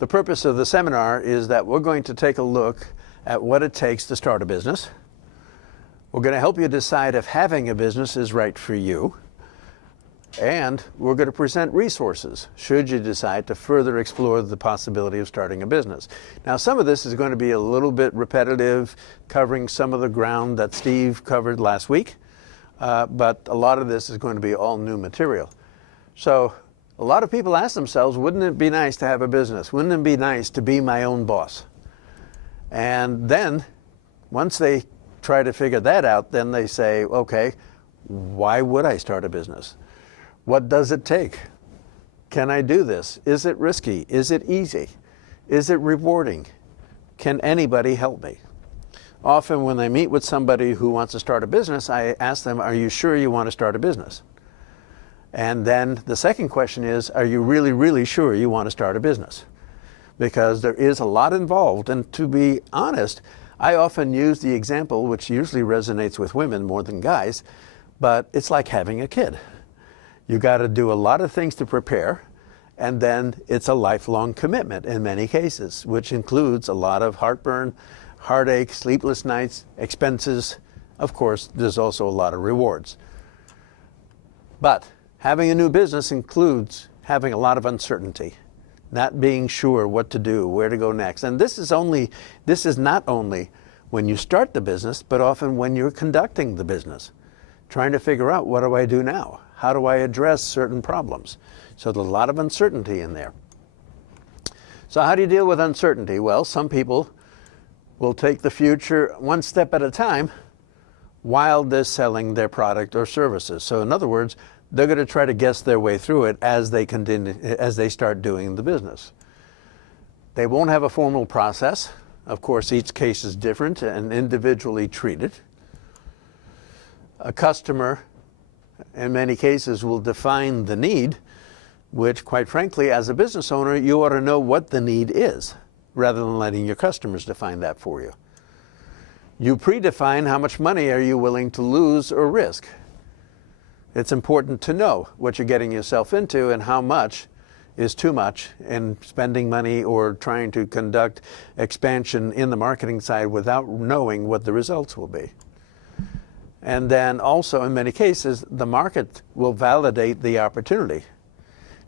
The purpose of the seminar is that we're going to take a look at what it takes to start a business. We're going to help you decide if having a business is right for you. And we're going to present resources should you decide to further explore the possibility of starting a business. Now, some of this is going to be a little bit repetitive, covering some of the ground that Steve covered last week, but a lot of this is going to be all new material. So a lot of people ask themselves, wouldn't it be nice to have a business? Wouldn't it be nice to be my own boss? And then once they try to figure that out, then they say, okay, why would I start a business? What does it take? Can I do this? Is it risky? Is it easy? Is it rewarding? Can anybody help me? Often when I meet with somebody who wants to start a business, I ask them, are you sure you want to start a business? And then the second question is, are you really, really sure you want to start a business? Because there is a lot involved. And to be honest, I often use the example, which usually resonates with women more than guys, but it's like having a kid. You got to do a lot of things to prepare, and then it's a lifelong commitment in many cases, which includes a lot of heartburn, heartache, sleepless nights, expenses. Of course, there's also a lot of rewards. But having a new business includes having a lot of uncertainty, not being sure what to do, where to go next. And this is not only when you start the business, but often when you're conducting the business, trying to figure out, what do I do now? How do I address certain problems? So there's a lot of uncertainty in there. So how do you deal with uncertainty? Well, some people will take the future one step at a time while they're selling their product or services. So in other words, they're going to try to guess their way through it as they start doing the business. They won't have a formal process. Of course, each case is different and individually treated. A customer, in many cases, will define the need, which, quite frankly, as a business owner, you ought to know what the need is, rather than letting your customers define that for you. You predefine how much money are you willing to lose or risk. It's important to know what you're getting yourself into and how much is too much in spending money or trying to conduct expansion in the marketing side without knowing what the results will be. And then also, in many cases, the market will validate the opportunity.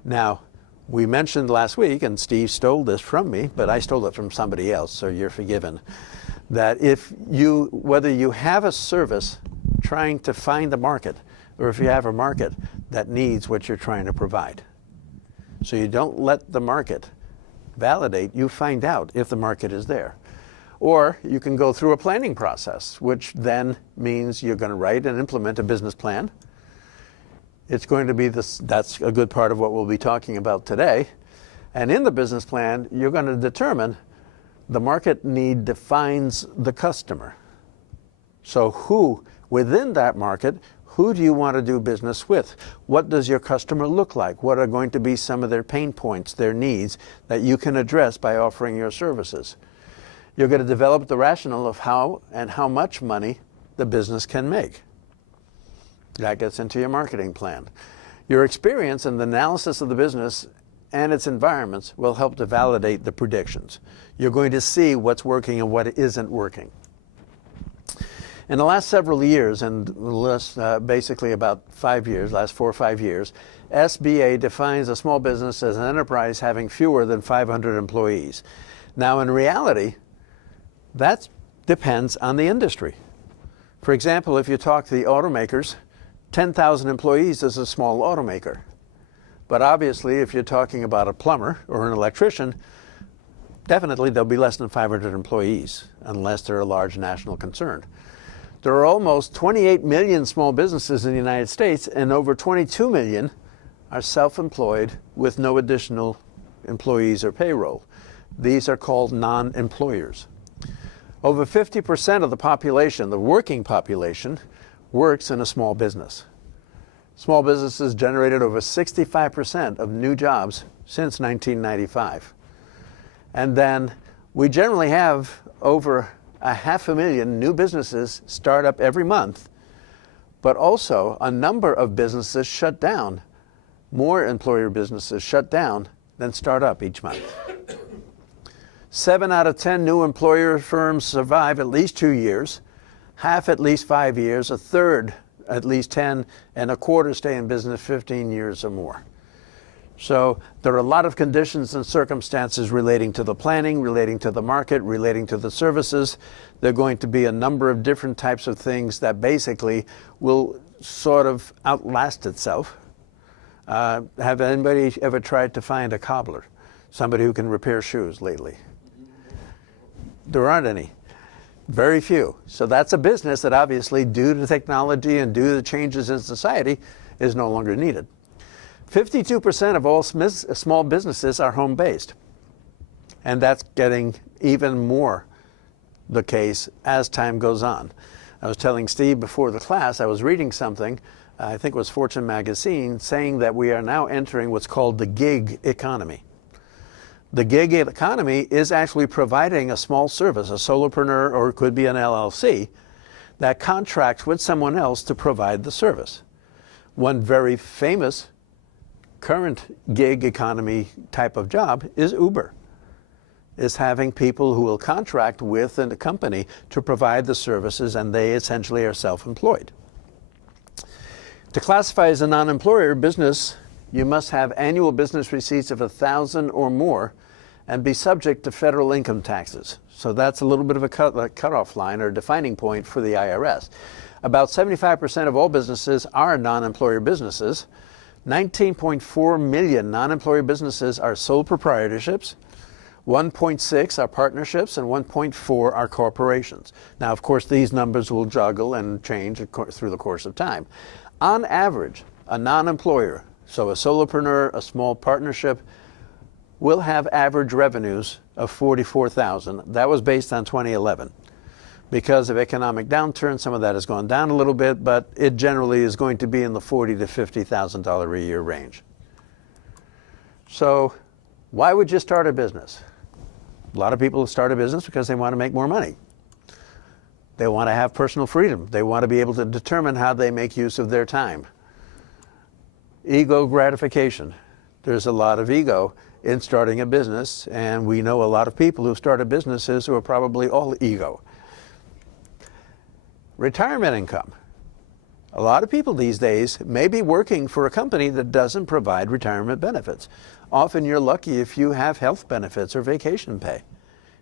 Now, we mentioned last week, and Steve stole this from me, but I stole it from somebody else, so you're forgiven, that whether you have a service trying to find a market, or if you have a market that needs what you're trying to provide. So you don't let the market validate, you find out if the market is there. Or you can go through a planning process, which then means you're going to write and implement a business plan. It's going to be that's a good part of what we'll be talking about today. And in the business plan, you're going to determine the market need defines the customer. So who, within that market, who do you want to do business with? What does your customer look like? What are going to be some of their pain points, their needs that you can address by offering your services? You're going to develop the rationale of how and how much money the business can make. That gets into your marketing plan. Your experience and the analysis of the business and its environments will help to validate the predictions. You're going to see what's working and what isn't working. In the last several years, and basically about 5 years, last 4 or 5 years, SBA defines a small business as an enterprise having fewer than 500 employees. Now, in reality, that depends on the industry. For example, if you talk to the automakers, 10,000 employees is a small automaker. But obviously, if you're talking about a plumber or an electrician, definitely there'll be less than 500 employees, unless they're a large national concern. There are almost 28 million small businesses in the United States, and over 22 million are self-employed with no additional employees or payroll. These are called non-employers. Over 50% of the population, the working population, works in a small business. Small businesses generated over 65% of new jobs since 1995. And then we generally have over 500,000 new businesses start up every month, but also a number of businesses shut down. More employer businesses shut down than start up each month. 7 out of 10 new employer firms survive at least 2 years, half at least 5 years, a third at least 10, and a quarter stay in business 15 years or more. So there are a lot of conditions and circumstances relating to the planning, relating to the market, relating to the services. There are going to be a number of different types of things that basically will sort of outlast itself. Have anybody ever tried to find a cobbler? Somebody who can repair shoes lately? There aren't any. Very few. So that's a business that obviously, due to technology and due to the changes in society, is no longer needed. 52% of all small businesses are home-based. And that's getting even more the case as time goes on. I was telling Steve before the class, I was reading something, I think it was Fortune magazine, saying that we are now entering what's called the gig economy. The gig economy is actually providing a small service, a solopreneur, or it could be an LLC, that contracts with someone else to provide the service. One very famous current gig economy type of job is Uber, is having people who will contract with a company to provide the services, and they essentially are self-employed. To classify as a non-employer business, you must have annual business receipts of $1,000 or more and be subject to federal income taxes. So that's a little bit of a cutoff line or defining point for the IRS. About 75% of all businesses are non-employer businesses. 19.4 million non-employer businesses are sole proprietorships. 1.6 are partnerships, and 1.4 are corporations. Now, of course, these numbers will juggle and change through the course of time. On average, a non-employer, so a solopreneur, a small partnership, will have average revenues of $44,000. That was based on 2011. Because of economic downturn, some of that has gone down a little bit, but it generally is going to be in the $40,000 to $50,000 a year range. So why would you start a business? A lot of people start a business because they want to make more money. They want to have personal freedom. They want to be able to determine how they make use of their time. Ego gratification. There's a lot of ego in starting a business, and we know a lot of people who started businesses who are probably all ego. Retirement income. A lot of people these days may be working for a company that doesn't provide retirement benefits. Often you're lucky if you have health benefits or vacation pay.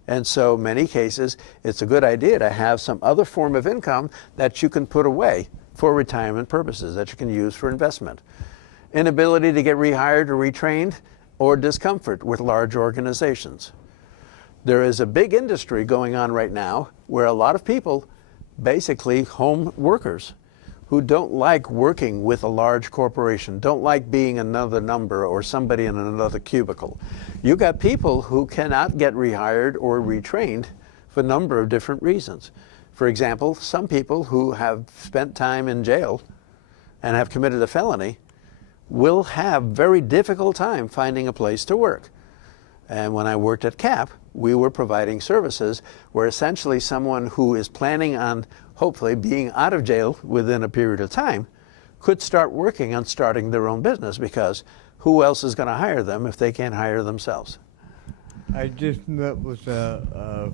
And so in many cases, it's a good idea to have some other form of income that you can put away for retirement purposes, that you can use for investment. Inability to get rehired or retrained, or discomfort with large organizations. There is a big industry going on right now where a lot of people, basically home workers, who don't like working with a large corporation, don't like being another number or somebody in another cubicle. You got people who cannot get rehired or retrained for a number of different reasons. For example, some people who have spent time in jail and have committed a felony will have very difficult time finding a place to work. And when I worked at CAP, we were providing services where essentially someone who is planning on hopefully being out of jail within a period of time could start working on starting their own business, because who else is going to hire them if they can't hire themselves? I just met with a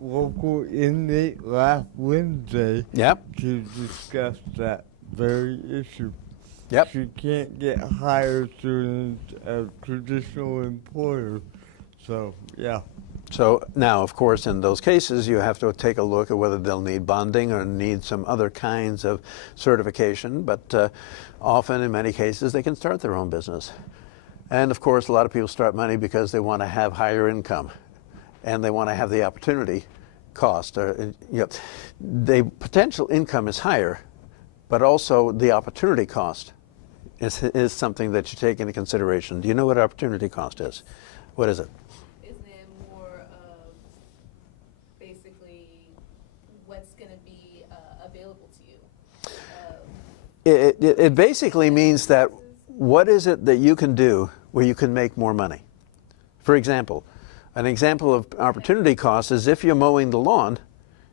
local inmate last Wednesday to discuss that very issue. She can't get hired through a traditional employer. So, yeah. So now, of course, in those cases, you have to take a look at whether they'll need bonding or need some other kinds of certification. But often, in many cases, they can start their own business. And of course, a lot of people start money because they want to have higher income, and they want to have the opportunity cost. The potential income is higher, but also the opportunity cost is something that you take into consideration. Do you know what opportunity cost is? What is it? Isn't it more of basically what's going to be available to you? It basically means that what is it that you can do where you can make more money? For example, an example of opportunity cost is if you're mowing the lawn,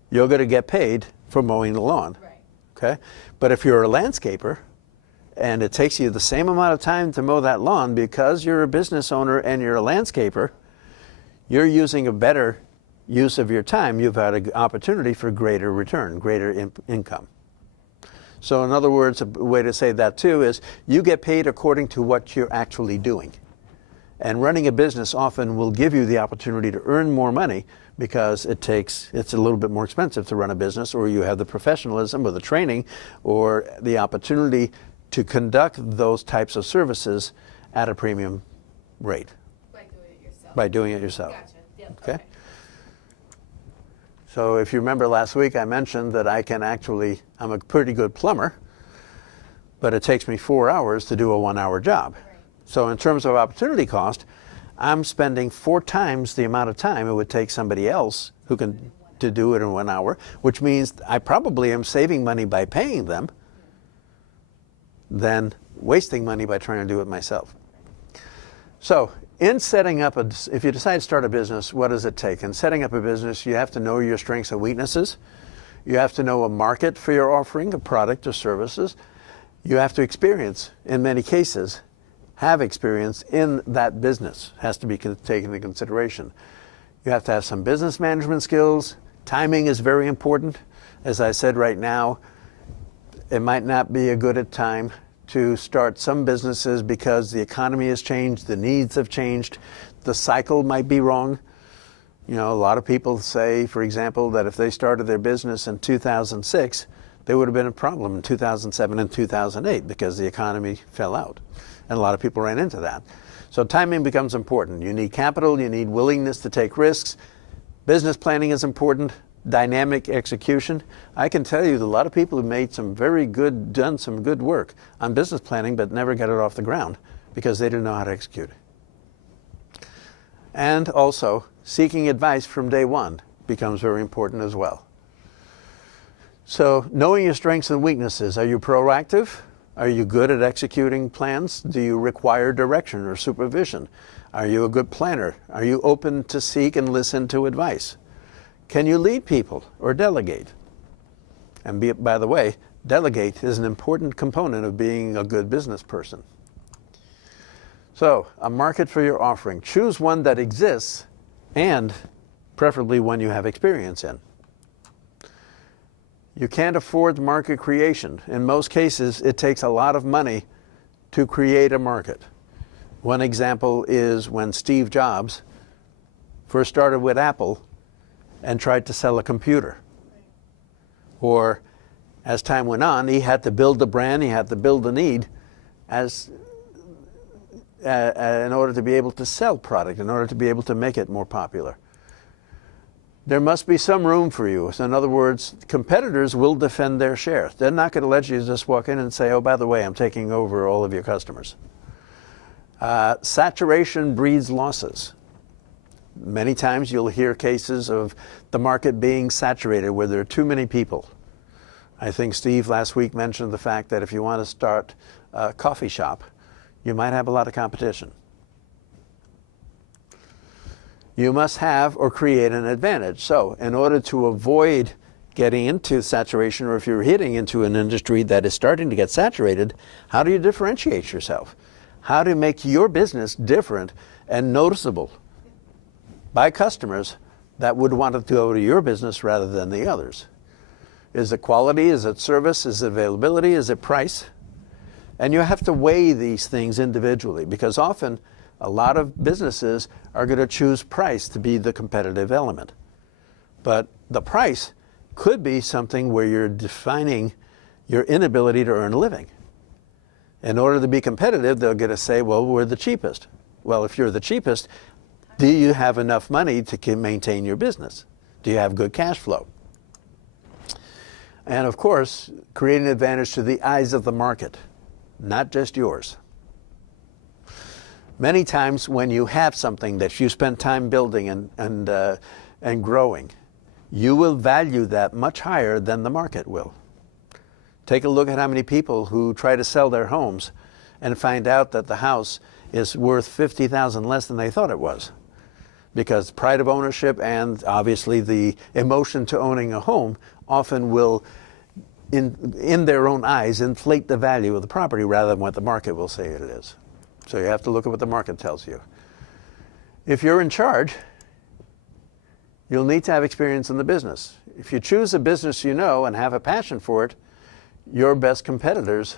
you're going to get paid for mowing the lawn. Right. Okay? But if you're a landscaper, and it takes you the same amount of time to mow that lawn, because you're a business owner and you're a landscaper, you're using a better use of your time. You've had an opportunity for greater return, greater income. So in other words, a way to say that too is you get paid according to what you're actually doing. And running a business often will give you the opportunity to earn more money because it's a little bit more expensive to run a business, or you have the professionalism or the training or the opportunity to conduct those types of services at a premium rate. By doing it yourself. By doing it yourself. Gotcha. Yep. Okay. So if you remember last week, I mentioned that I'm a pretty good plumber, but it takes me 4 hours to do a 1-hour job. Right. So in terms of opportunity cost, I'm spending 4 times the amount of time it would take somebody else to do it in 1 hour, which means I probably am saving money by paying them than wasting money by trying to do it myself. So in setting up if you decide to start a business, what does it take? In setting up a business, you have to know your strengths and weaknesses. You have to know a market for your offering, a product or services. You have to experience, in many cases, have experience in that business. Has to be taken into consideration. You have to have some business management skills. Timing is very important. As I said right now, it might not be a good time to start some businesses because the economy has changed, the needs have changed, the cycle might be wrong. You know, a lot of people say, for example, that if they started their business in 2006, there would have been a problem in 2007 and 2008 because the economy fell out. And a lot of people ran into that. So timing becomes important. You need capital, you need willingness to take risks. Business planning is important. Dynamic execution. I can tell you that a lot of people have made done some good work on business planning, but never got it off the ground because they didn't know how to execute it. And also, seeking advice from day one becomes very important as well. So, knowing your strengths and weaknesses. Are you proactive? Are you good at executing plans? Do you require direction or supervision? Are you a good planner? Are you open to seek and listen to advice? Can you lead people or delegate? And by the way, delegate is an important component of being a good business person. So, a market for your offering. Choose one that exists and preferably one you have experience in. You can't afford market creation. In most cases, it takes a lot of money to create a market. One example is when Steve Jobs first started with Apple and tried to sell a computer. Or as time went on, he had to build the brand, he had to build the need in order to be able to sell product, in order to be able to make it more popular. There must be some room for you. So in other words, competitors will defend their share. They're not going to let you just walk in and say, oh, by the way, I'm taking over all of your customers. Saturation breeds losses. Many times you'll hear cases of the market being saturated where there are too many people. I think Steve last week mentioned the fact that if you want to start a coffee shop, you might have a lot of competition. You must have or create an advantage. So in order to avoid getting into saturation, or if you're hitting into an industry that is starting to get saturated, how do you differentiate yourself? How do you make your business different and noticeable by customers that would want to go to your business rather than the others? Is it quality? Is it service? Is it availability? Is it price? And you have to weigh these things individually, because often a lot of businesses are going to choose price to be the competitive element. But the price could be something where you're defining your inability to earn a living. In order to be competitive, they're going to say, well, we're the cheapest. Well, if you're the cheapest, do you have enough money to maintain your business? Do you have good cash flow? And of course, create an advantage to the eyes of the market, not just yours. Many times when you have something that you spend time building and growing, you will value that much higher than the market will. Take a look at how many people who try to sell their homes and find out that the house is worth $50,000 less than they thought it was. Because pride of ownership and obviously the emotion to owning a home often will, in their own eyes, inflate the value of the property rather than what the market will say it is. So you have to look at what the market tells you. If you're in charge, you'll need to have experience in the business. If you choose a business you know and have a passion for it, your best competitors,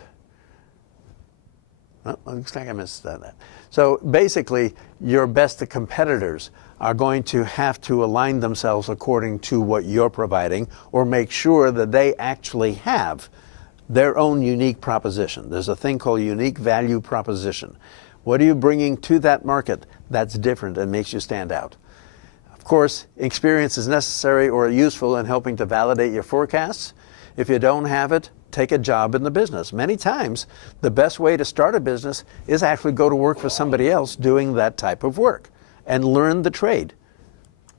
oh, looks like I missed that. So basically, your best competitors are going to have to align themselves according to what you're providing, or make sure that they actually have their own unique proposition. There's a thing called unique value proposition. What are you bringing to that market that's different and makes you stand out? Of course, experience is necessary or useful in helping to validate your forecasts. If you don't have it, take a job in the business. Many times, the best way to start a business is actually go to work for somebody else doing that type of work and learn the trade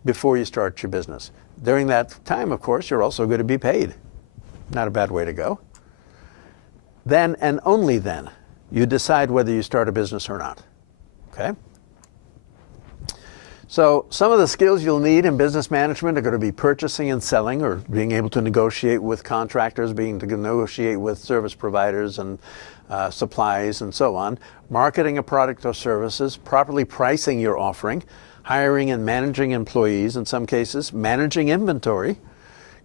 before you start your business. During that time, of course, you're also going to be paid. Not a bad way to go. Then and only then, you decide whether you start a business or not. Okay? So some of the skills you'll need in business management are going to be purchasing and selling, or being able to negotiate with contractors, being to negotiate with service providers and supplies and so on, marketing a product or services, properly pricing your offering, hiring and managing employees in some cases, managing inventory,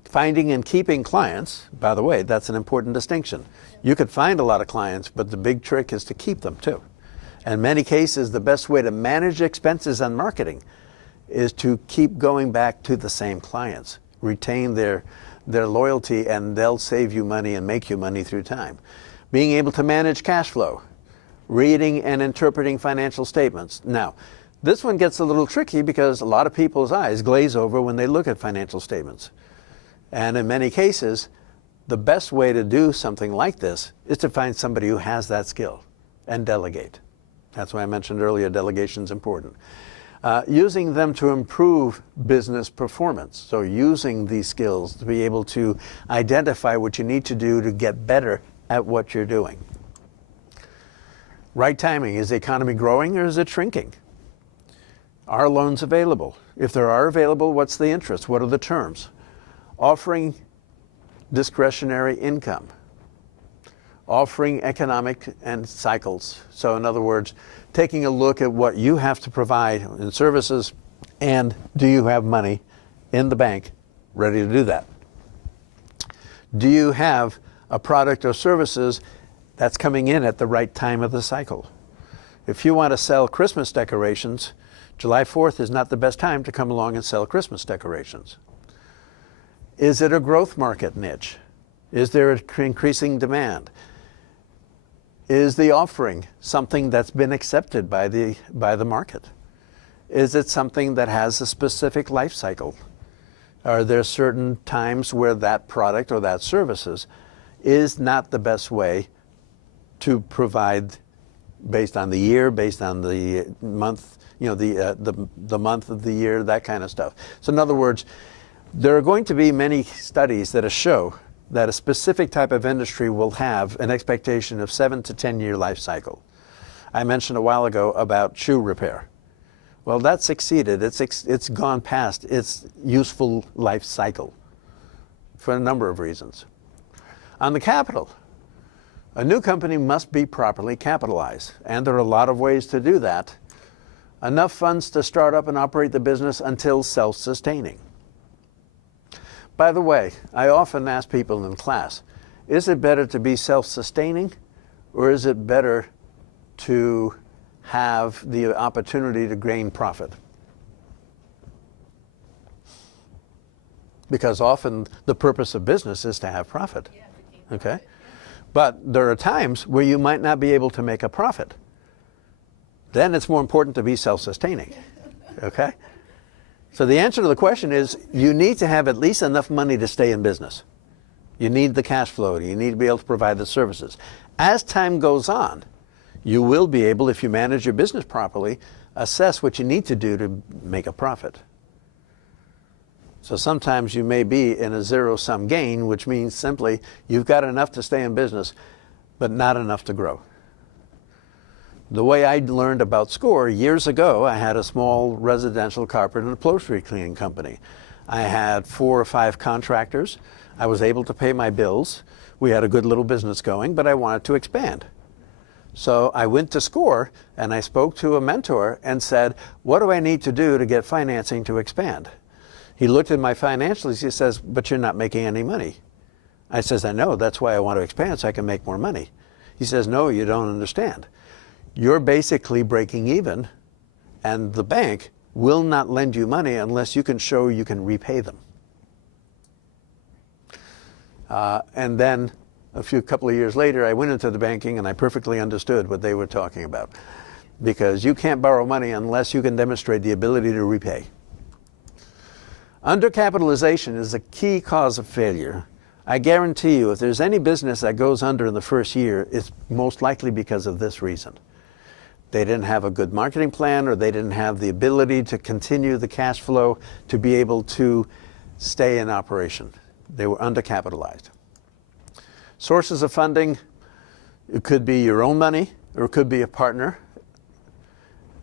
finding and keeping clients. By the way, that's an important distinction. You could find a lot of clients, but the big trick is to keep them too. In many cases, the best way to manage expenses on marketing is to keep going back to the same clients, retain their loyalty, and they'll save you money and make you money through time. Being able to manage cash flow, reading and interpreting financial statements. Now, this one gets a little tricky because a lot of people's eyes glaze over when they look at financial statements. And in many cases, the best way to do something like this is to find somebody who has that skill and delegate. That's why I mentioned earlier, delegation is important. Using them to improve business performance. So using these skills to be able to identify what you need to do to get better at what you're doing. Right timing. Is the economy growing or is it shrinking? Are loans available? If there are available, what's the interest? What are the terms? Offering discretionary income. Offering economic and cycles. So in other words, taking a look at what you have to provide in services, and do you have money in the bank ready to do that? Do you have a product or services that's coming in at the right time of the cycle? If you want to sell Christmas decorations, July 4th is not the best time to come along and sell Christmas decorations. Is it a growth market niche? Is there an increasing demand? Is the offering something that's been accepted by the market? Is it something that has a specific life cycle? Are there certain times where that product or that services is not the best way to provide based on the year, based on the month, the month of the year, that kind of stuff. So in other words, there are going to be many studies that show that a specific type of industry will have an expectation of 7 to 10 year life cycle. I mentioned a while ago about shoe repair. Well, that's succeeded. It's gone past its useful life cycle for a number of reasons. On the capital, a new company must be properly capitalized, and there are a lot of ways to do that. Enough funds to start up and operate the business until self-sustaining. By the way, I often ask people in class, is it better to be self-sustaining, or is it better to have the opportunity to gain profit? Because often the purpose of business is to have profit. Yeah, okay? But there are times where you might not be able to make a profit. Then it's more important to be self-sustaining. Okay? So the answer to the question is, you need to have at least enough money to stay in business. You need the cash flow. You need to be able to provide the services. As time goes on, you will be able, if you manage your business properly, assess what you need to do to make a profit. So sometimes you may be in a zero-sum gain, which means simply you've got enough to stay in business, but not enough to grow. The way I learned about SCORE years ago, I had a small residential carpet and upholstery cleaning company. I had 4 or 5 contractors. I was able to pay my bills. We had a good little business going, but I wanted to expand. So I went to SCORE and I spoke to a mentor and said, what do I need to do to get financing to expand? He looked at my financials. He says, but you're not making any money. I says, I know. That's why I want to expand, so I can make more money. He says, no, you don't understand. You're basically breaking even, and the bank will not lend you money unless you can show you can repay them. And then couple of years later, I went into the banking and I perfectly understood what they were talking about. Because you can't borrow money unless you can demonstrate the ability to repay. Undercapitalization is a key cause of failure. I guarantee you, if there's any business that goes under in the first year, it's most likely because of this reason. They didn't have a good marketing plan, or they didn't have the ability to continue the cash flow to be able to stay in operation. They were undercapitalized. Sources of funding, it could be your own money, or it could be a partner.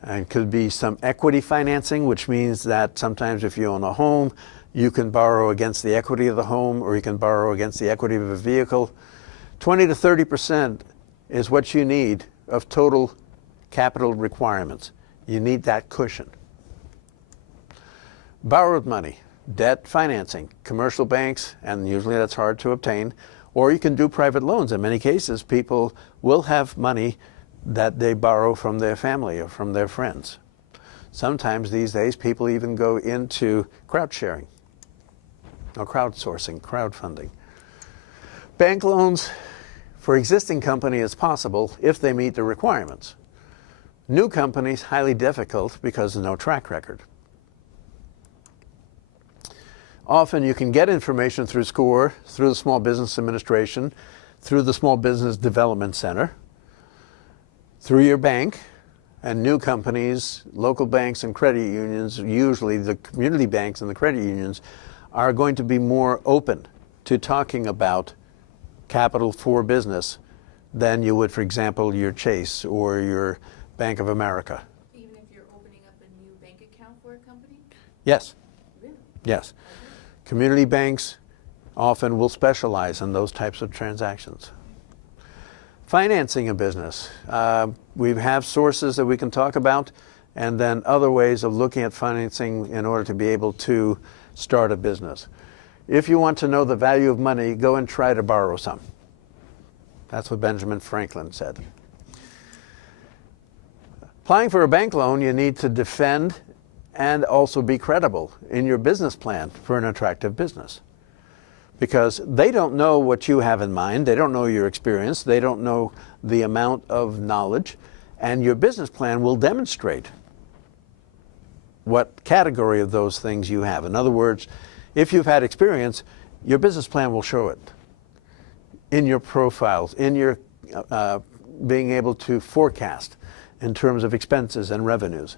And it could be some equity financing, which means that sometimes if you own a home, you can borrow against the equity of the home, or you can borrow against the equity of a vehicle. 20 to 30% is what you need of total capital requirements. You need that cushion. Borrowed money, debt financing, commercial banks, and usually that's hard to obtain, or you can do private loans. In many cases, people will have money that they borrow from their family or from their friends. Sometimes these days, people even go into crowd sharing or crowdsourcing, crowdfunding. Bank loans for existing company is possible if they meet the requirements. New companies, highly difficult because of no track record. Often you can get information through SCORE, through the Small Business Administration, through the Small Business Development Center, through your bank, and new companies, local banks and credit unions, usually the community banks and the credit unions, are going to be more open to talking about capital for business than you would, for example, your Chase or your Bank of America. Even if you're opening up a new bank account for a company? Yes. Really? Yes. Community banks often will specialize in those types of transactions. Financing a business. We have sources that we can talk about, and then other ways of looking at financing in order to be able to start a business. If you want to know the value of money, go and try to borrow some. That's what Benjamin Franklin said. Applying for a bank loan, you need to defend and also be credible in your business plan for an attractive business. Because they don't know what you have in mind, they don't know your experience, they don't know the amount of knowledge, and your business plan will demonstrate what category of those things you have. In other words, if you've had experience, your business plan will show it in your profiles, in your being able to forecast in terms of expenses and revenues.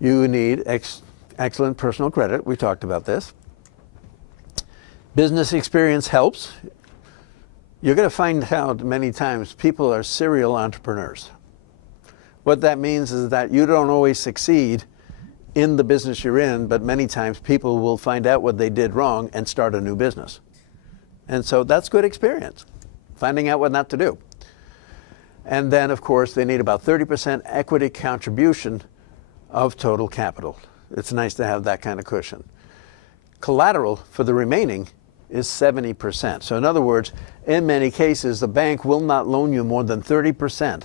You need excellent personal credit. We talked about this. Business experience helps. You're going to find out many times people are serial entrepreneurs. What that means is that you don't always succeed in the business you're in, but many times people will find out what they did wrong and start a new business. And so that's good experience, finding out what not to do. And then, of course, they need about 30% equity contribution of total capital. It's nice to have that kind of cushion. Collateral for the remaining is 70%. So in other words, in many cases, the bank will not loan you more than 30%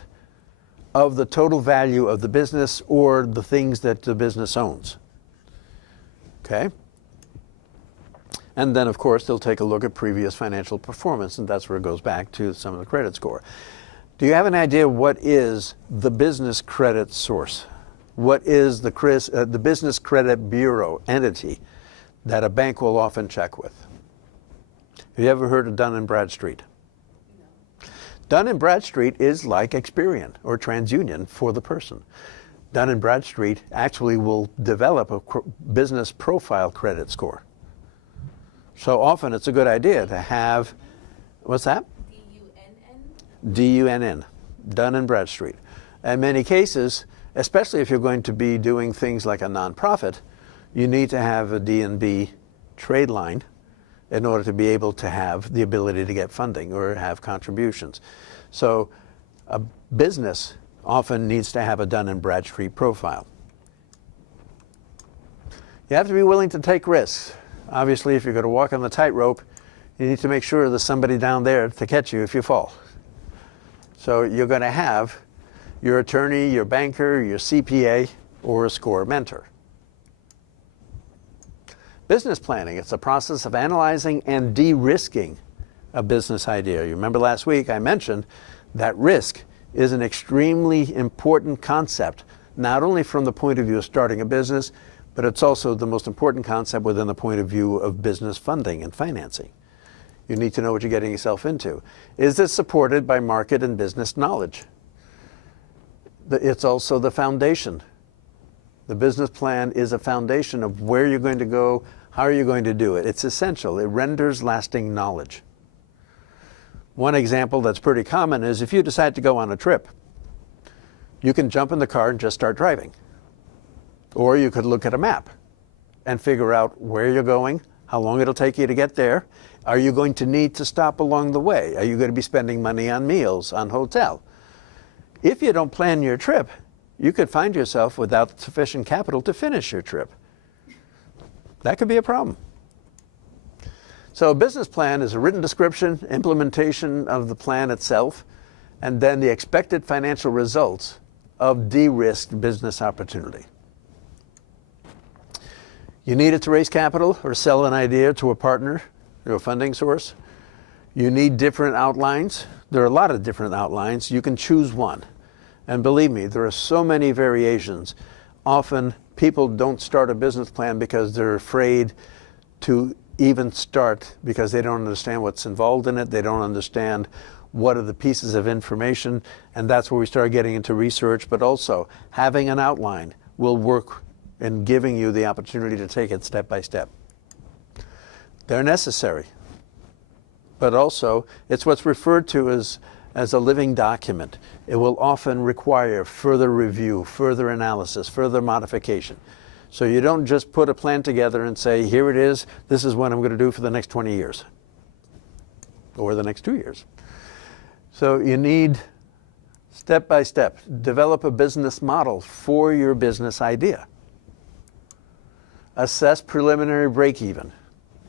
of the total value of the business or the things that the business owns. Okay? And then, of course, they'll take a look at previous financial performance, and that's where it goes back to some of the credit score. Do you have an idea what is the business credit source? What is the business credit bureau entity that a bank will often check with? Have you ever heard of Dun & Bradstreet? No. Dun & Bradstreet is like Experian or TransUnion for the person. Dun & Bradstreet actually will develop a business profile credit score. So often it's a good idea to have, what's that? D-U-N-N? D-U-N-N, Dun & Bradstreet. In many cases, especially if you're going to be doing things like a nonprofit, you need to have a D&B trade line in order to be able to have the ability to get funding or have contributions. So a business often needs to have a Dun & Bradstreet profile. You have to be willing to take risks. Obviously, if you're going to walk on the tightrope, you need to make sure there's somebody down there to catch you if you fall. So you're going to have your attorney, your banker, your CPA, or a SCORE mentor. Business planning, it's a process of analyzing and de-risking a business idea. You remember last week I mentioned that risk is an extremely important concept, not only from the point of view of starting a business, but it's also the most important concept within the point of view of business funding and financing. You need to know what you're getting yourself into. Is this supported by market and business knowledge? It's also the foundation. The business plan is a foundation of where you're going to go, how are you going to do it. It's essential. It renders lasting knowledge. One example that's pretty common is if you decide to go on a trip, you can jump in the car and just start driving. Or you could look at a map and figure out where you're going, how long it'll take you to get there. Are you going to need to stop along the way? Are you going to be spending money on meals, on hotel? If you don't plan your trip, you could find yourself without sufficient capital to finish your trip. That could be a problem. So a business plan is a written description, implementation of the plan itself, and then the expected financial results of de-risked business opportunity. You need it to raise capital or sell an idea to a partner or a funding source. You need different outlines. There are a lot of different outlines. You can choose one. And believe me, there are so many variations. Often people don't start a business plan because they're afraid to even start because they don't understand what's involved in it. They don't understand what are the pieces of information. And that's where we start getting into research. But also having an outline will work in giving you the opportunity to take it step by step. They're necessary. But also it's what's referred to as a living document. It will often require further review, further analysis, further modification. So you don't just put a plan together and say, here it is, this is what I'm going to do for the next 20 years. Or the next 2 years. So you need, step by step, develop a business model for your business idea. Assess preliminary break-even.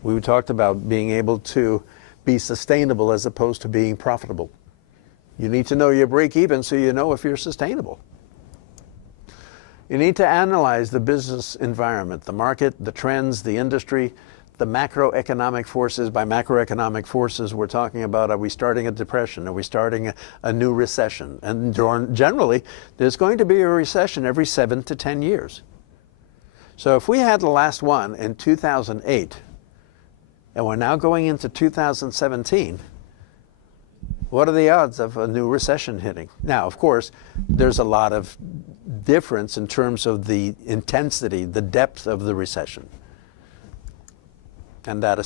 We talked about being able to be sustainable as opposed to being profitable. You need to know your break-even so you know if you're sustainable. You need to analyze the business environment, the market, the trends, the industry, the macroeconomic forces. By macroeconomic forces, we're talking about, are we starting a depression? Are we starting a new recession? And generally, there's going to be a recession every 7 to 10 years. So if we had the last one in 2008, and we're now going into 2017, what are the odds of a new recession hitting? Now, of course, there's a lot of difference in terms of the intensity, the depth of the recession. And that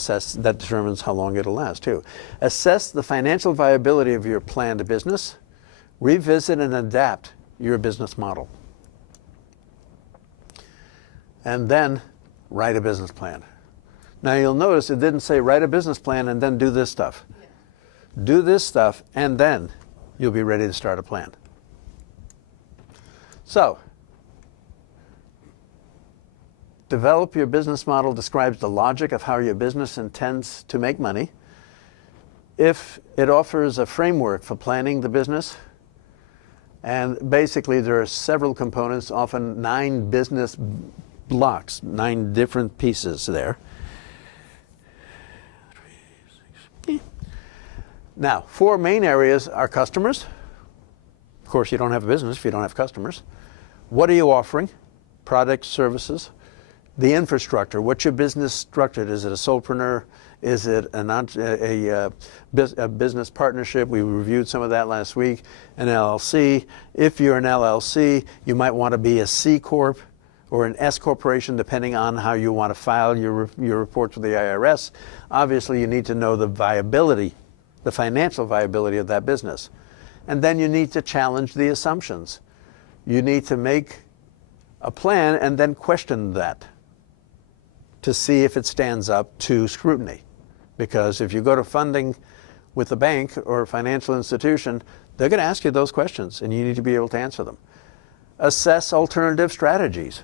determines how long it'll last, too. Assess the financial viability of your planned business. Revisit and adapt your business model. And then write a business plan. Now you'll notice it didn't say write a business plan and then do this stuff. Yeah. Do this stuff and then you'll be ready to start a plan. So, develop your business model describes the logic of how your business intends to make money. If it offers a framework for planning the business, and basically there are several components, often 9 business blocks, 9 different pieces there. Now, 4 main areas are customers. Of course, you don't have a business if you don't have customers. What are you offering? Products, services. The infrastructure. What's your business structured? Is it a solopreneur? Is it a business partnership? We reviewed some of that last week. An LLC. If you're an LLC, you might want to be a C Corp or an S corporation, depending on how you want to file your reports with the IRS. Obviously, you need to know the viability, the financial viability of that business. And then you need to challenge the assumptions. You need to make a plan and then question that to see if it stands up to scrutiny. Because if you go to funding with a bank or a financial institution, they're going to ask you those questions and you need to be able to answer them. Assess alternative strategies.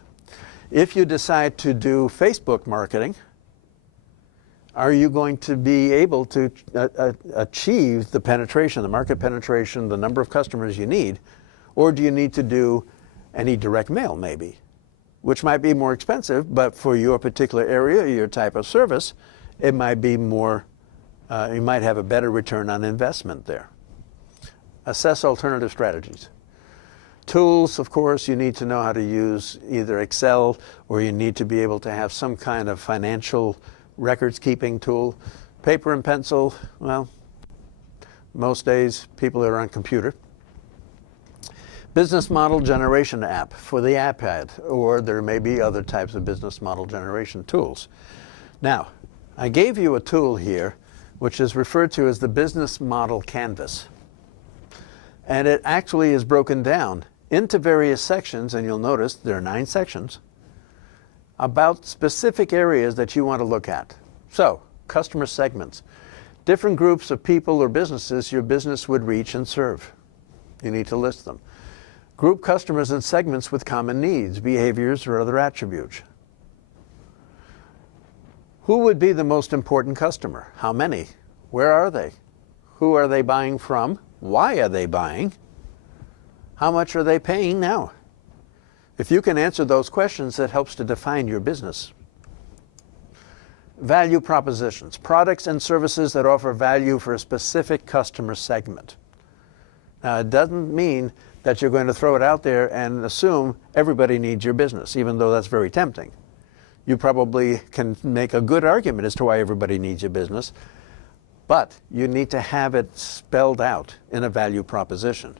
If you decide to do Facebook marketing, are you going to be able to achieve the penetration, the market penetration, the number of customers you need? Or do you need to do any direct mail maybe, which might be more expensive, but for your particular area, your type of service, it might be more, you might have a better return on investment there. Assess alternative strategies. Tools, of course, you need to know how to use either Excel, or you need to be able to have some kind of financial records keeping tool. Paper and pencil, well, most days people are on computer. Business model generation app for the iPad, or there may be other types of business model generation tools. Now, I gave you a tool here which is referred to as the business model canvas. And it actually is broken down into various sections, and you'll notice there are 9 sections about specific areas that you want to look at. So, customer segments, different groups of people or businesses your business would reach and serve. You need to list them. Group customers and segments with common needs, behaviors, or other attributes. Who would be the most important customer? How many? Where are they? Who are they buying from? Why are they buying? How much are they paying now? If you can answer those questions, it helps to define your business. Value propositions, products and services that offer value for a specific customer segment. Now, it doesn't mean that you're going to throw it out there and assume everybody needs your business, even though that's very tempting. You probably can make a good argument as to why everybody needs your business, but you need to have it spelled out in a value proposition.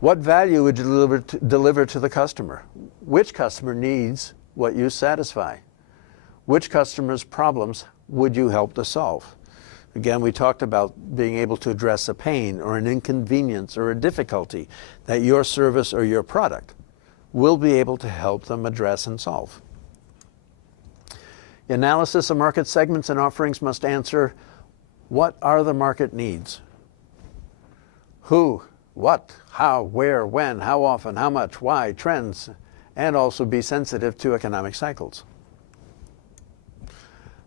What value would you deliver to the customer? Which customer needs what you satisfy? Which customer's problems would you help to solve? Again, we talked about being able to address a pain or an inconvenience or a difficulty that your service or your product will be able to help them address and solve. The analysis of market segments and offerings must answer, what are the market needs? Who, what, how, where, when, how often, how much, why, trends, and also be sensitive to economic cycles.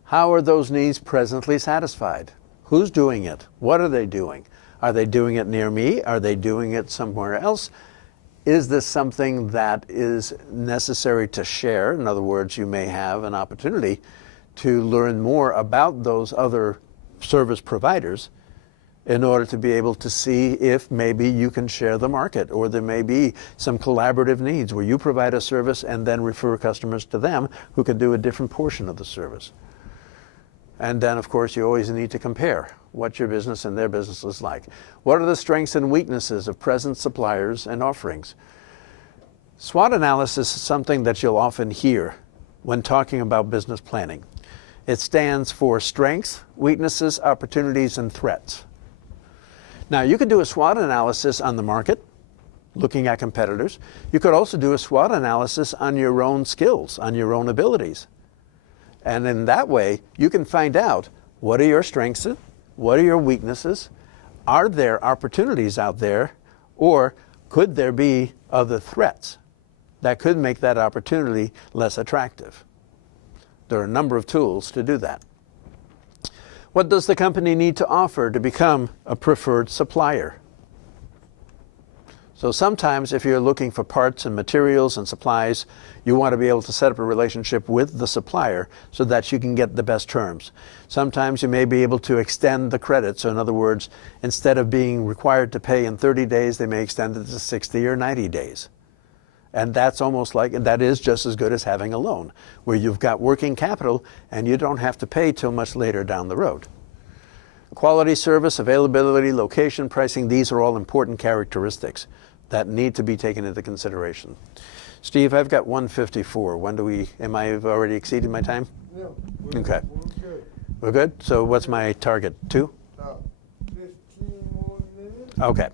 How are those needs presently satisfied? Who's doing it? What are they doing? Are they doing it near me? Are they doing it somewhere else? Is this something that is necessary to share? In other words, you may have an opportunity to learn more about those other service providers in order to be able to see if maybe you can share the market, or there may be some collaborative needs where you provide a service and then refer customers to them who can do a different portion of the service. And then, of course, you always need to compare what your business and their business is like. What are the strengths and weaknesses of present suppliers and offerings? SWOT analysis is something that you'll often hear when talking about business planning. It stands for strengths, weaknesses, opportunities, and threats. Now, you could do a SWOT analysis on the market, looking at competitors. You could also do a SWOT analysis on your own skills, on your own abilities. And in that way, you can find out, what are your strengths, what are your weaknesses, are there opportunities out there, or could there be other threats that could make that opportunity less attractive? There are a number of tools to do that. What does the company need to offer to become a preferred supplier? So sometimes if you're looking for parts and materials and supplies, you want to be able to set up a relationship with the supplier so that you can get the best terms. Sometimes you may be able to extend the credit. So in other words, instead of being required to pay in 30 days, they may extend it to 60 or 90 days. And that's almost like, that is just as good as having a loan, where you've got working capital and you don't have to pay till much later down the road. Quality, service, availability, location, pricing, these are all important characteristics that need to be taken into consideration. Steve, I've got 1:54. When do we, am I already exceeded my time? No. Okay. We're good. We're good? So what's my target? 2? 15 more minutes. Okay.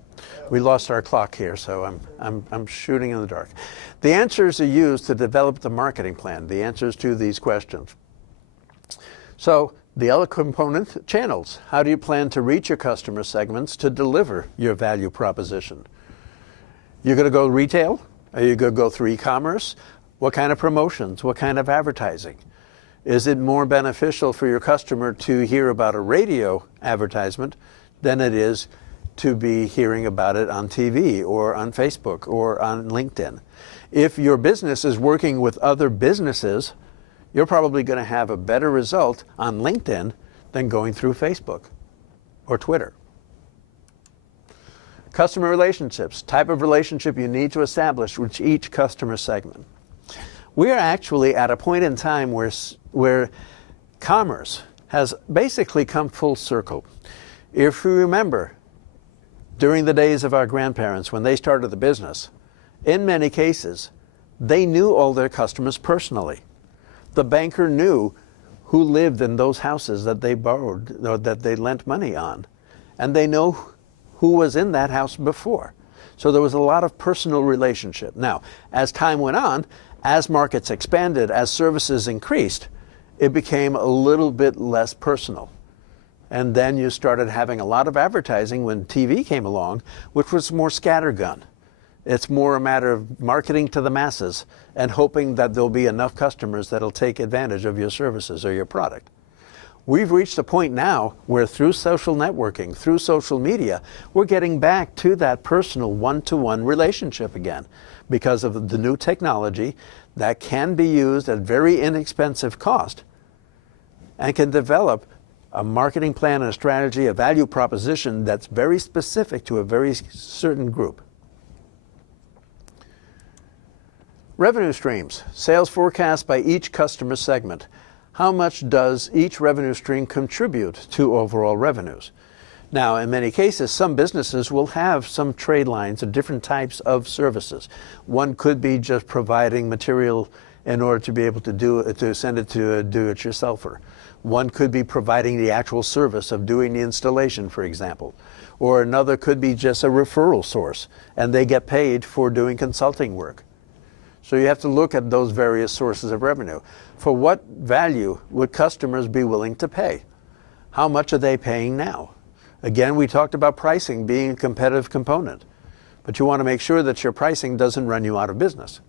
We lost our clock here, so I'm shooting in the dark. The answers are used to develop the marketing plan, the answers to these questions. So the other component, channels. How do you plan to reach your customer segments to deliver your value proposition? You're going to go retail? Are you going to go through e-commerce? What kind of promotions? What kind of advertising? Is it more beneficial for your customer to hear about a radio advertisement than it is to be hearing about it on TV or on Facebook or on LinkedIn? If your business is working with other businesses, you're probably going to have a better result on LinkedIn than going through Facebook or Twitter. Customer relationships, type of relationship you need to establish with each customer segment. We are actually at a point in time where commerce has basically come full circle. If you remember, during the days of our grandparents, when they started the business, in many cases, they knew all their customers personally. The banker knew who lived in those houses that they borrowed or that they lent money on, and they know who was in that house before. So there was a lot of personal relationship. Now, as time went on, as markets expanded, as services increased, it became a little bit less personal. And then you started having a lot of advertising when TV came along, which was more scattergun. It's more a matter of marketing to the masses and hoping that there'll be enough customers that'll take advantage of your services or your product. We've reached a point now where through social networking, through social media, we're getting back to that personal one-to-one relationship again because of the new technology that can be used at very inexpensive cost and can develop a marketing plan and a strategy, a value proposition that's very specific to a very certain group. Revenue streams, sales forecast by each customer segment. How much does each revenue stream contribute to overall revenues? Now, in many cases, some businesses will have some trade lines of different types of services. One could be just providing material in order to be able to send it to a do-it-yourselfer. One could be providing the actual service of doing the installation, for example. Or another could be just a referral source, and they get paid for doing consulting work. So you have to look at those various sources of revenue. For what value would customers be willing to pay? How much are they paying now? Again, we talked about pricing being a competitive component, but you want to make sure that your pricing doesn't run you out of business.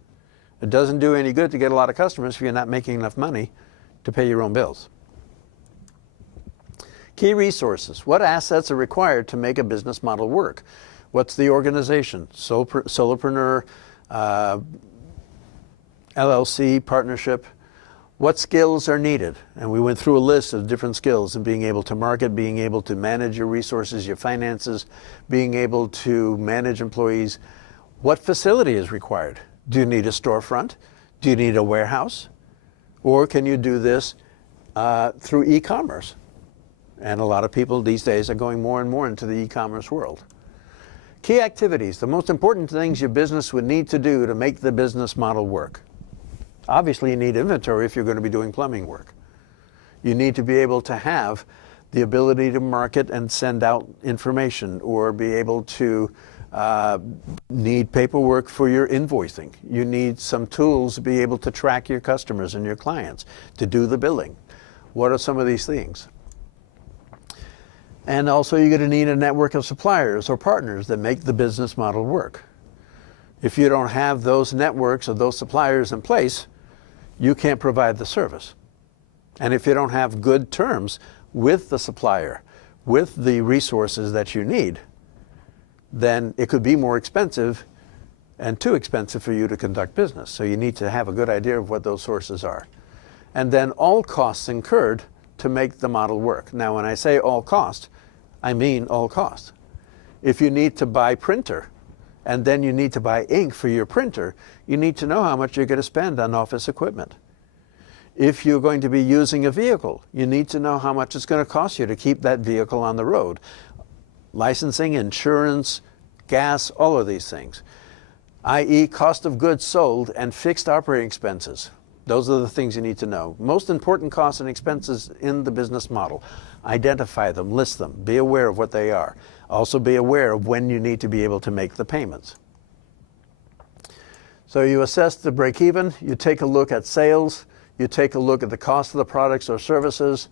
It doesn't do any good to get a lot of customers if you're not making enough money to pay your own bills. Key resources. What assets are required to make a business model work? What's the organization? Solopreneur, LLC, partnership. What skills are needed? And we went through a list of different skills and being able to market, being able to manage your resources, your finances, being able to manage employees. What facility is required? Do you need a storefront? Do you need a warehouse? Or can you do this through e-commerce? And a lot of people these days are going more and more into the e-commerce world. Key activities, the most important things your business would need to do to make the business model work. Obviously, you need inventory if you're going to be doing plumbing work. You need to be able to have the ability to market and send out information, or be able to need paperwork for your invoicing. You need some tools to be able to track your customers and your clients, to do the billing. What are some of these things? And also, you're going to need a network of suppliers or partners that make the business model work. If you don't have those networks or those suppliers in place, you can't provide the service. And if you don't have good terms with the supplier, with the resources that you need, then it could be more expensive and too expensive for you to conduct business. So you need to have a good idea of what those sources are. And then all costs incurred to make the model work. Now, when I say all cost, I mean all cost. If you need to buy printer, and then you need to buy ink for your printer, you need to know how much you're going to spend on office equipment. If you're going to be using a vehicle, you need to know how much it's going to cost you to keep that vehicle on the road. Licensing, insurance, gas, all of these things, i.e. cost of goods sold and fixed operating expenses. Those are the things you need to know. Most important costs and expenses in the business model. Identify them, list them, be aware of what they are. Also be aware of when you need to be able to make the payments. So you assess the break-even, you take a look at sales, you take a look at the cost of the products or services,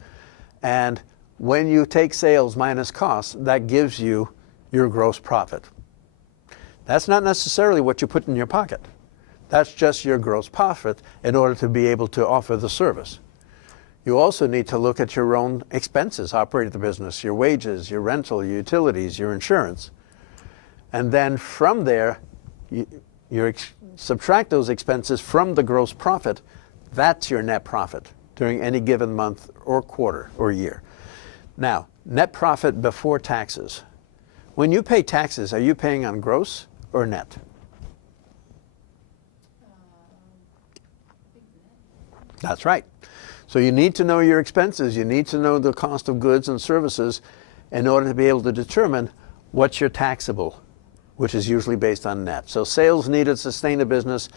and when you take sales minus costs, that gives you your gross profit. That's not necessarily what you put in your pocket. That's just your gross profit in order to be able to offer the service. You also need to look at your own expenses, operating the business, your wages, your rental, your utilities, your insurance. And then from there, you subtract those expenses from the gross profit. That's your net profit during any given month or quarter or year. Now, net profit before taxes. When you pay taxes, are you paying on gross or net? That's right. So you need to know your expenses. You need to know the cost of goods and services in order to be able to determine what's your taxable, which is usually based on net. So sales need to sustain a business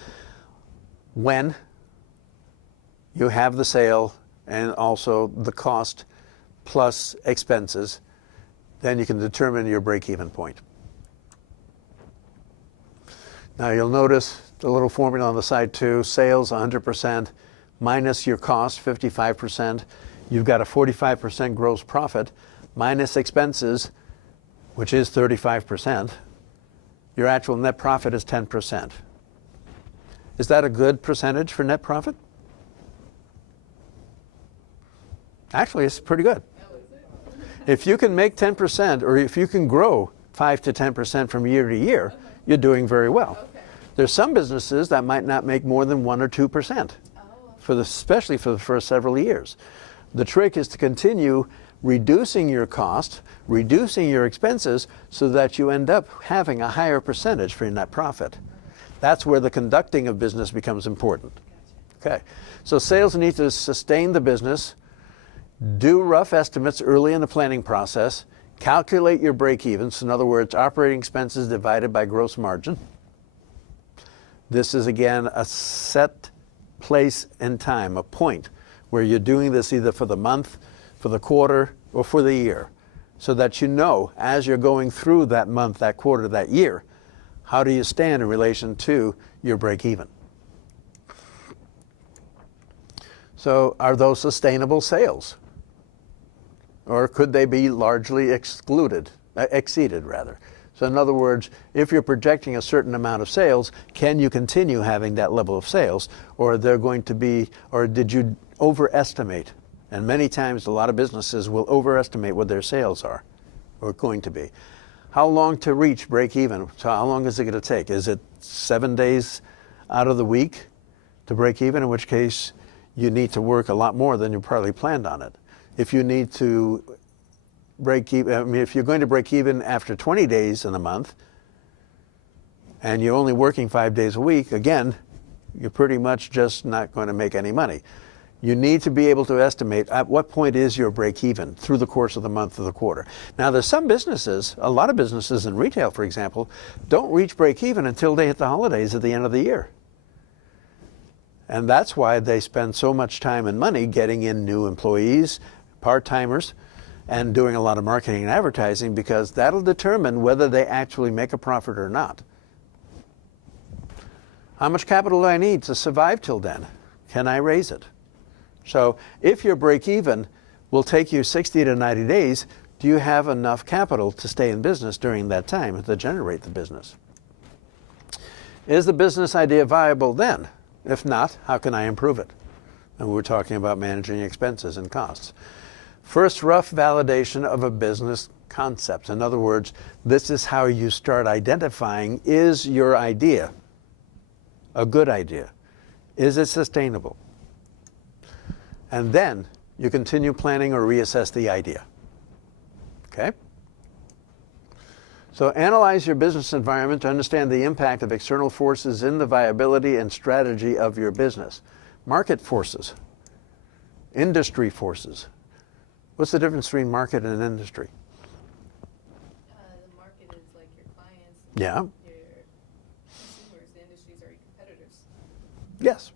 when you have the sale and also the cost plus expenses. Then you can determine your break-even point. Now you'll notice the little formula on the side too. Sales 100% minus your cost 55%. You've got a 45% gross profit minus expenses, which is 35%. Your actual net profit is 10%. Is that a good percentage for net profit? Actually, it's pretty good. If you can make 10%, or if you can grow 5 to 10% from year to year, you're doing very well. There's some businesses that might not make more than 1 or 2%, especially for the first several years. The trick is to continue reducing your cost, reducing your expenses, so that you end up having a higher percentage for your net profit. That's where the conducting of business becomes important. Okay, so sales need to sustain the business, do rough estimates early in the planning process, calculate your break-evens, in other words, operating expenses divided by gross margin. This is again a set place and time, a point where you're doing this either for the month, for the quarter, or for the year, so that you know as you're going through that month, that quarter, that year, how do you stand in relation to your break-even. So are those sustainable sales? Or could they be largely exceeded rather? So in other words, if you're projecting a certain amount of sales, can you continue having that level of sales? Or they're going to be, or did you overestimate? And many times a lot of businesses will overestimate what their sales are or going to be. How long to reach break even? So how long is it going to take? Is it 7 days out of the week to break even, in which case you need to work a lot more than you probably planned on it? If you need to break even, I mean, if you're going to break even after 20 days in a month and you're only working 5 days a week, again, you're pretty much just not going to make any money. You need to be able to estimate at what point is your break even through the course of the month or the quarter. Now there's some businesses, a lot of businesses in retail, for example, don't reach break even until they hit the holidays at the end of the year. And that's why they spend so much time and money getting in new employees, part-timers, and doing a lot of marketing and advertising, because that'll determine whether they actually make a profit or not. How much capital do I need to survive till then? Can I raise it? So if your break even will take you 60 to 90 days, do you have enough capital to stay in business during that time to generate the business? Is the business idea viable then? If not, how can I improve it? And we're talking about managing expenses and costs. First, rough validation of a business concept. In other words, this is how you start identifying, is your idea a good idea? Is it sustainable? And then you continue planning or reassess the idea. Okay? So analyze your business environment to understand the impact of external forces in the viability and strategy of your business. Market forces, industry forces. What's the difference between market and industry? The market is like your clients. Yeah. Your consumers. The industries are your competitors. Yes.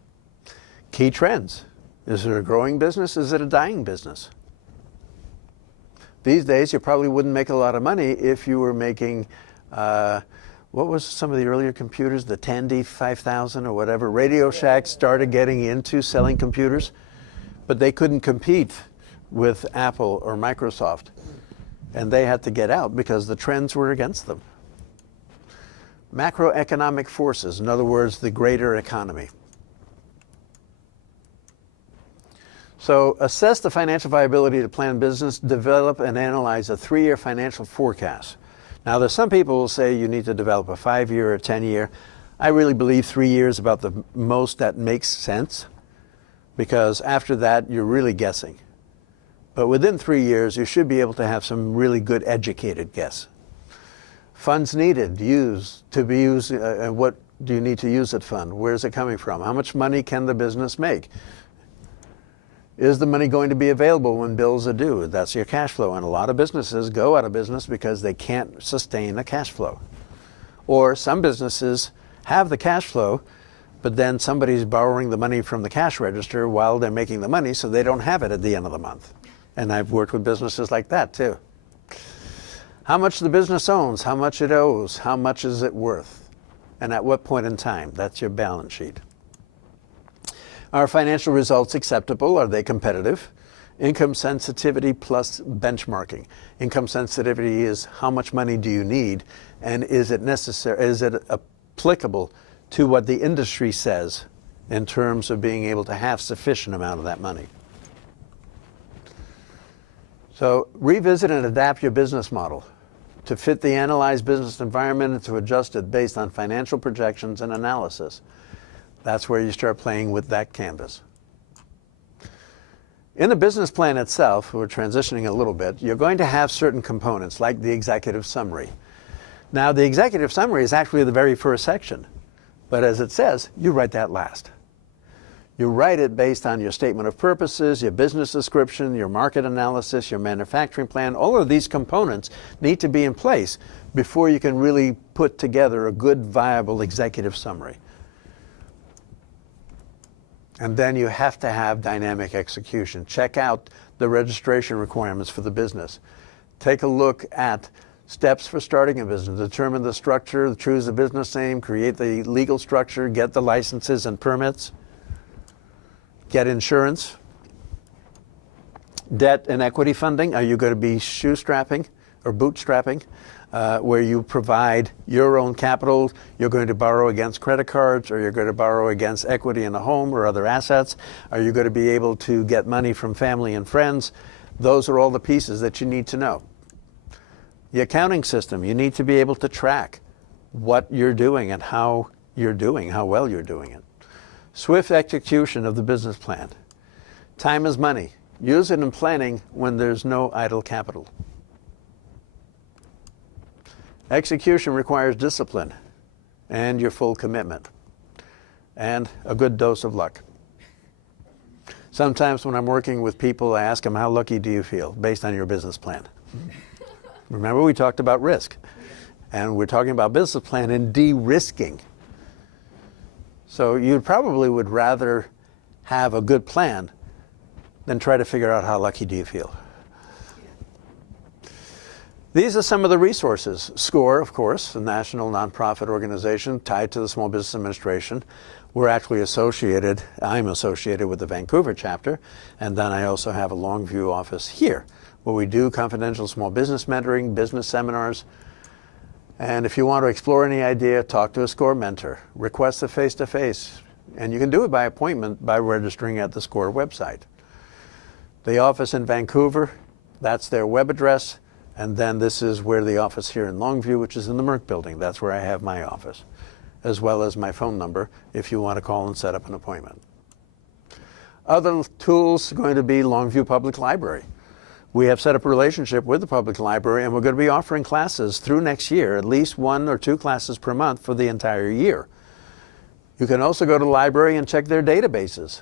Key trends. Is it a growing business? Is it a dying business? These days, you probably wouldn't make a lot of money if you were making, what was some of the earlier computers, the Tandy 5000 or whatever. Radio Shack started getting into selling computers, but they couldn't compete with Apple or Microsoft. And they had to get out because the trends were against them. Macroeconomic forces, in other words, the greater economy. So assess the financial viability to plan business, develop and analyze a 3-year financial forecast. Now there's some people who will say you need to develop a 5-year or 10-year. I really believe 3 years about the most that makes sense, because after that you're really guessing. But within 3 years you should be able to have some really good educated guess. Funds needed, what do you need to use that fund? Where's it coming from? How much money can the business make? Is the money going to be available when bills are due? That's your cash flow. And a lot of businesses go out of business because they can't sustain the cash flow. Or some businesses have the cash flow, but then somebody's borrowing the money from the cash register while they're making the money, so they don't have it at the end of the month. And I've worked with businesses like that too. How much the business owns, how much it owes, how much is it worth, and at what point in time. That's your balance sheet. Are financial results acceptable? Are they competitive? Income sensitivity plus benchmarking. Income sensitivity is how much money do you need, and is it necessary, is it applicable to what the industry says in terms of being able to have sufficient amount of that money. So revisit and adapt your business model to fit the analyzed business environment and to adjust it based on financial projections and analysis. That's where you start playing with that canvas. In the business plan itself, we're transitioning a little bit, you're going to have certain components like the executive summary. Now the executive summary is actually the very first section, but as it says, you write that last. You write it based on your statement of purposes, your business description, your market analysis, your manufacturing plan. All of these components need to be in place before you can really put together a good, viable executive summary. And then you have to have dynamic execution. Check out the registration requirements for the business. Take a look at steps for starting a business. Determine the structure, choose the business name, create the legal structure, get the licenses and permits. Get insurance, debt and equity funding. Are you going to be shoestrapping or bootstrapping, where you provide your own capital? You're going to borrow against credit cards, or you're going to borrow against equity in a home or other assets? Are you going to be able to get money from family and friends? Those are all the pieces that you need to know. The accounting system, you need to be able to track what you're doing and how you're doing, how well you're doing it. Swift execution of the business plan. Time is money. Use it in planning when there's no idle capital. Execution requires discipline and your full commitment and a good dose of luck. Sometimes when I'm working with people, I ask them, how lucky do you feel based on your business plan? Remember, we talked about risk, and we're talking about business plan and de-risking. So you probably would rather have a good plan than try to figure out how lucky do you feel. These are some of the resources. SCORE, of course, a national nonprofit organization tied to the Small Business Administration. We're actually associated, I'm associated with the Vancouver chapter, and then I also have a Longview office here, where we do confidential small business mentoring, business seminars. And if you want to explore any idea, talk to a SCORE mentor, request a face-to-face, and you can do it by appointment by registering at the SCORE website. The office in Vancouver, that's their web address, and then this is where the office here in Longview, which is in the Merck building, that's where I have my office, as well as my phone number if you want to call and set up an appointment. Other tools are going to be Longview Public Library. We have set up a relationship with the public library, and we're going to be offering classes through next year, at least 1 or 2 classes per month for the entire year. You can also go to the library and check their databases.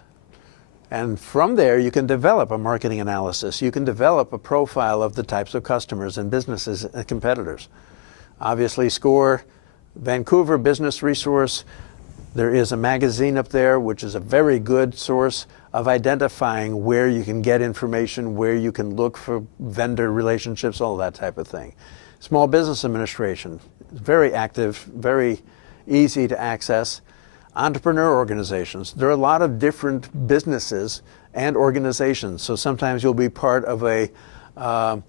And from there, you can develop a marketing analysis. You can develop a profile of the types of customers and businesses and competitors. Obviously, SCORE, Vancouver Business Resource. There is a magazine up there, which is a very good source of identifying where you can get information, where you can look for vendor relationships, all that type of thing. Small Business Administration, very active, very easy to access. Entrepreneur organizations. There are a lot of different businesses and organizations, so sometimes you'll be part of an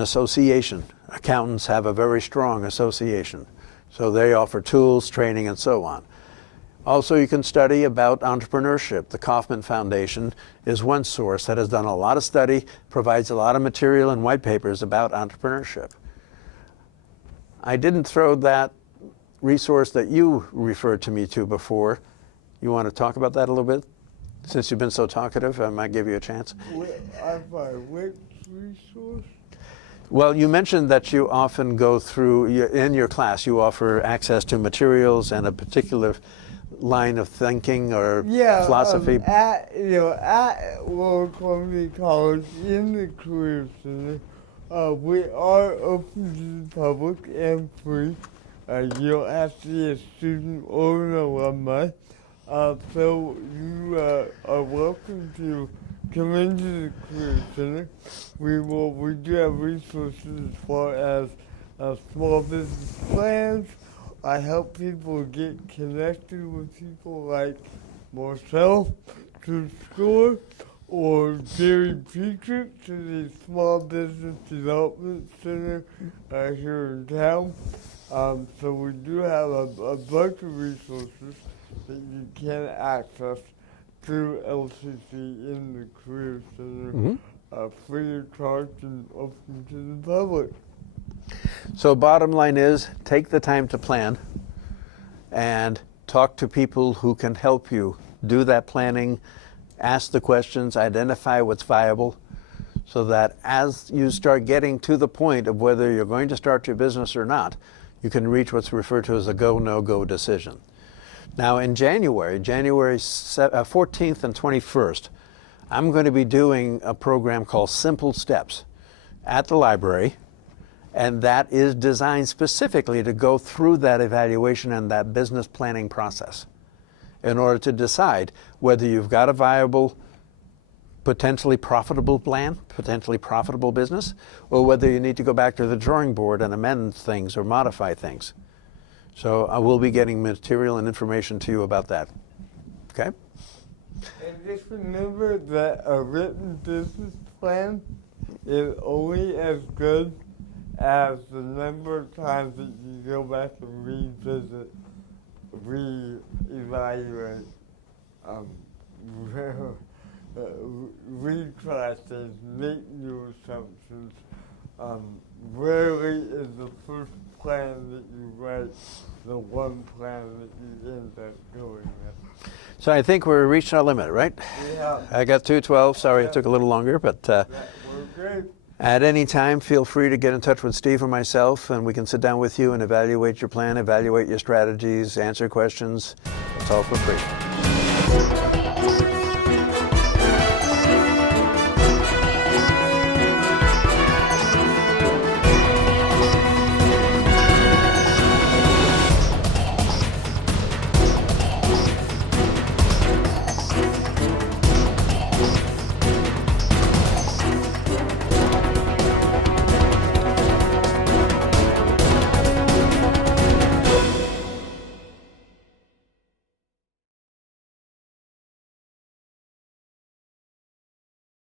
association, accountants have a very strong association. So they offer tools, training, and so on. Also, you can study about entrepreneurship. The Kauffman Foundation is one source that has done a lot of study, provides a lot of material and white papers about entrepreneurship. I didn't throw that resource that you referred to me to before. You want to talk about that a little bit? Since you've been so talkative, I might give you a chance. I'm sorry, which resource? Well, you mentioned that you often go through, in your class, you offer access to materials and a particular line of thinking or philosophy. At Lower Columbia College in the Career Center, we are open to the public and free. You don't have to be a student or an alumni. So you are welcome to come into the Career Center. We do have resources as far as small business plans. I help people get connected with people like myself to SCORE or Gary Petrick to the Small Business Development Center here in town. So we do have a bunch of resources that you can access through LCC in the Career Center, free of charge and open to the public. So bottom line is, take the time to plan and talk to people who can help you do that planning, ask the questions, identify what's viable, so that as you start getting to the point of whether you're going to start your business or not, you can reach what's referred to as a go, no-go decision. Now in January 14th and 21st, I'm going to be doing a program called Simple Steps at the library, and that is designed specifically to go through that evaluation and that business planning process in order to decide whether you've got a viable, potentially profitable plan, potentially profitable business, or whether you need to go back to the drawing board and amend things or modify things. So I will be getting material and information to you about that. Okay? And just remember that a written business plan is only as good as the number of times that you go back and revisit, reevaluate, retry things, make new assumptions. Rarely is the first plan that you write the one plan that you end up going with. So I think we're reaching our limit, right? Yeah. I got 2:12. Sorry it took a little longer, but We're good. at any time, feel free to get in touch with Steve or myself, and we can sit down with you and evaluate your plan, evaluate your strategies, answer questions. It's all for free.